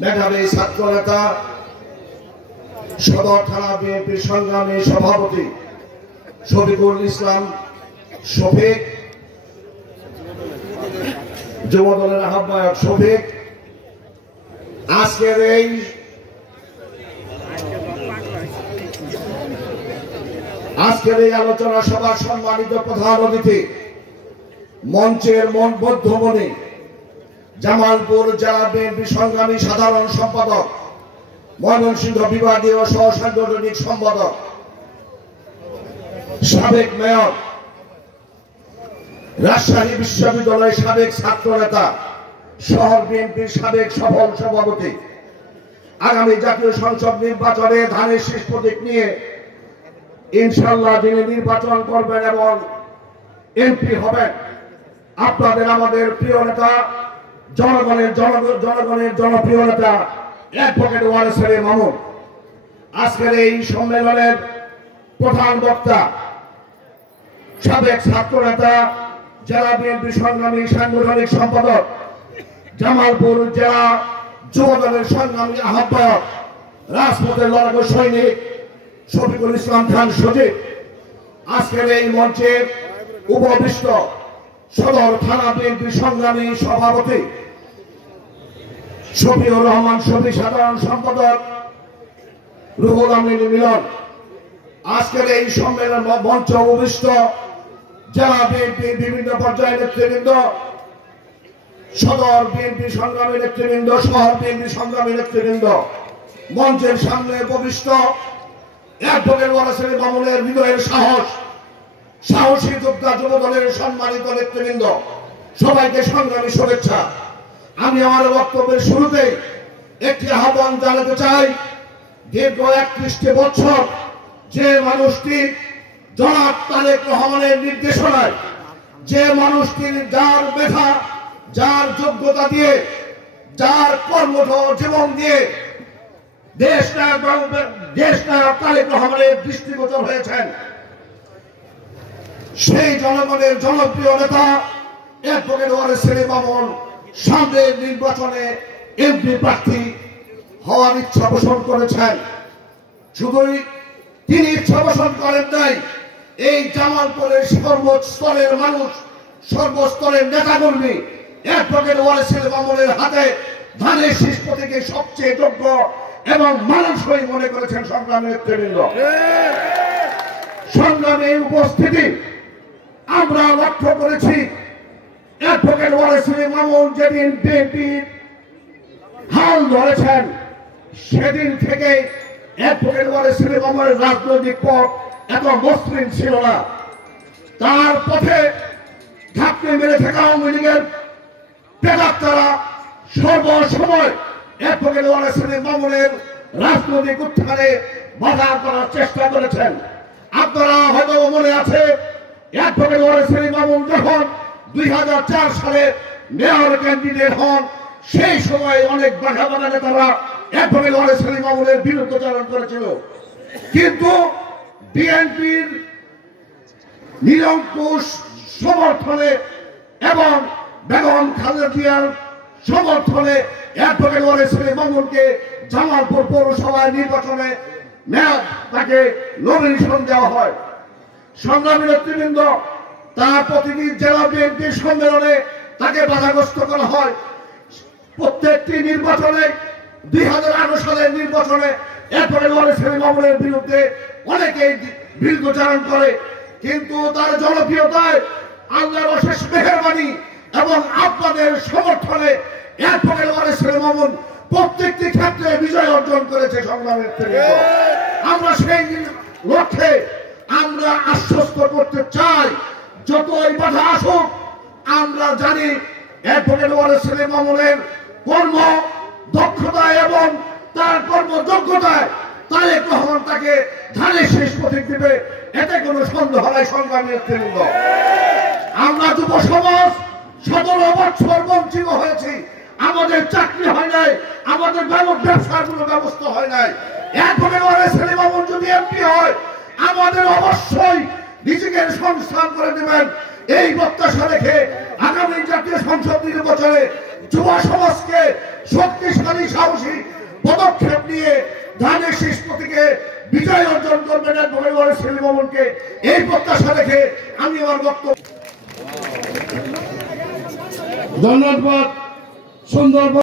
মেধাবী ছাত্র নেতা, সদর থানা বিএনপির সংগ্রামী সভাপতি শফিকুল ইসলাম শফিক, যুবদলের আহ্বায়ক শফিক, আজকের এই আলোচনা সভার সম্মানিত প্রধান অতিথি, মঞ্চের মধ্যমণি, জামালপুর জেলা বিএনপি সংগ্রামী সাধারণ সম্পাদক, ময়মনসিংহ বিভাগীয় সহ সাংগঠনিক সম্পাদক, সাবেক মেয়র, রাজশাহী বিশ্ববিদ্যালয়ের সাবেক ছাত্র নেতা, শহর বিএনপির সাবেক সফল সভাপতি, আগামী জাতীয় সংসদ নির্বাচনে ধানের শীষ প্রতীক নিয়ে ইনশাআল্লাহ যিনি নির্বাচন করবেন এবং এমপি হবেন, আপনাদের আমাদের প্রিয় নেতা, জনগণের জনপ্রিয় নেতা অ্যাডভোকেট ওয়ারেস আলী মামুন। আজকের এই সম্মেলনের প্রধান বক্তা, সাবেক ছাত্র নেতা, জেলা বিএনপি সংগ্রামী সাংগঠনিক সম্পাদক, জামালপুর জেলা যুবদলের সংগ্রামী আহ্বায়ক, রাজপথের লড়াকু সৈনিক শফিকুল ইসলাম খান সজীব। আজকের এই মঞ্চে উপবিষ্ট সদর থানা বিএনপি সংগ্রামী সভাপতি শফিউর রহমান শফি, সাধারণ সম্পাদক রুহুল আমিন মিলন। আজকের এই সম্মেলন মঞ্চ উপবিষ্ট জেলা বিএনপি বিভিন্ন পর্যায়ের নেতৃবৃন্দ, সদর বিএনপি সংগ্রামী নেতৃবৃন্দ, শহর বিএনপি সংগ্রামী নেতৃবৃন্দ, মঞ্চের সামনে উপবিষ্ট অ্যাডভোকেট ওয়ারেস আলী মামুনের হৃদয়ের সাহসী যোদ্ধা যুবদলের সম্মানিত নেতৃবৃন্দ, সবাইকে সংগ্রামী শুভেচ্ছা। আমি আমার বক্তব্যের শুরুতে একটি আহ্বান জানাতে চাই। দীর্ঘ 31 বছর যে মানুষটি জনাব তারেক রহমানের নির্দেশনায়, যে মানুষটির যার মেধা, যার যোগ্যতা দিয়ে, যার কর্মঠ জীবন দিয়ে দেশ নায়ক তারেক রহমানের দৃষ্টিগোচর হয়েছেন, সেই জনগণের জনপ্রিয় নেতা অ্যাডভোকেট ওয়ারেস আলী মামুন সামনের নির্বাচনে এমপি প্রার্থী হওয়ার ইচ্ছা পোষণ করেছেন। শুধুই তিনি ইচ্ছা পোষণ করেন নাই, এই জামালপুরের সর্বস্তরের মানুষ, সর্বস্তরের নেতাকর্মী অ্যাডভোকেট ওয়ারেস আলী মামুনের হাতে ধানের শীষ প্রতীকে সবচেয়ে যোগ্য এবং মানুষই মনে করেছেন। সংগ্রামী নেতৃবৃন্দ, সংগ্রামে উপস্থিতি আমরা লক্ষ্য করেছি। অ্যাডভোকেট ওয়ারেস আলী মামুন যেদিন বিএনপির হাল ধরেছেন, সেদিন থেকে অ্যাডভোকেট ওয়ারেস আলী মামুনের রাজনৈতিক পথ এত মসৃণ ছিল না। তার পথে ঝাঁপড়ে মেরে থাকা আওয়ামী লীগের প্রেতাত্মারা সর্বসময় অ্যাডভোকেট ওয়ারেস আলী মামুনের রাজনৈতিক উত্থানে বাধা করার চেষ্টা করেছেন। আপনারা হয়তো মনে আছে, অ্যাডভোকেট ওয়ারেস আলী মামুন যখন 2004 সালে মেয়র ক্যান্ডিডেট হন, সেই সময় অনেক বাধা নেতারা অ্যাডভোকেট ওয়ারেস আলী মামুনের বিরুদ্ধাচরণ করেছিল। কিন্তু বিএনপির নিরঙ্কুশ সমর্থনে এবং বেগম খালেদা জিয়ার সমর্থনে অ্যাডভোকেট ওয়ারেস আলী মামুনকে জামালপুর পৌরসভায় নির্বাচনে তাকে নমিনেশন দেওয়া হয়। সংগ্রামী নেতৃবৃন্দ, তার প্রতিটি জেলা বিএনপির সম্মেলনে তাকে বাধাগ্রস্ত করা হয়। প্রত্যেকটি নির্বাচনে 2018 সালের নির্বাচনে অ্যাডভোকেট ওয়ারেস আলী মামুনের বিরুদ্ধে অনেকেই বিরুদ্ধাচরণ করে, কিন্তু তার জনপ্রিয়তায় আল্লাহর অশেষ মেহেরবানি এবং আপনাদের সমর্থনে অ্যাডভোকেট ওয়ারেস আলী মামুন প্রত্যেকটি ক্ষেত্রে বিজয় অর্জন করেছে। সংগ্রামী নেতৃবৃন্দ, আমরা সেই লক্ষ্যে আমরা আশ্বস্ত করতে চাই, যতই বাধা আসুক আমরা জানি অ্যাডভোকেট ওয়ারেস আলী মামুনের কর্ম দক্ষতায় এবং তার কর্মযোগ্যতায় তারেক রহমান তাকে ধানের শীষ প্রতীক দিবে, এতে কোনো সন্দেহ নাই। সংগ্রামী নেতৃবৃন্দ, আমরা যুব সমাজ 17 বছর বঞ্চিত হয়েছি, আমাদের চাকরি হয় নাই, আমাদের ব্যবসার কোনো ব্যবস্থা হয় নাই। অ্যাডভোকেট ওয়ারেস আলী মামুন যদি এমপি হয়, আমাদের অবশ্যই নিজেকে সংস্থান করে দেবেন। এই প্রত্যাশা রেখে আগামী জাতীয় সংসদ নির্বাচনে যুব সমাজকে শক্তিশালী সাহসী পদক্ষেপ নিয়ে ধানের শীষ প্রতীকে বিজয় অর্জন করবেন অ্যাডভোকেট সেলিম মামুনকে এই প্রত্যাশা রেখে আমি আমার বক্তব্য। ধন্যবাদ। সুন্দর।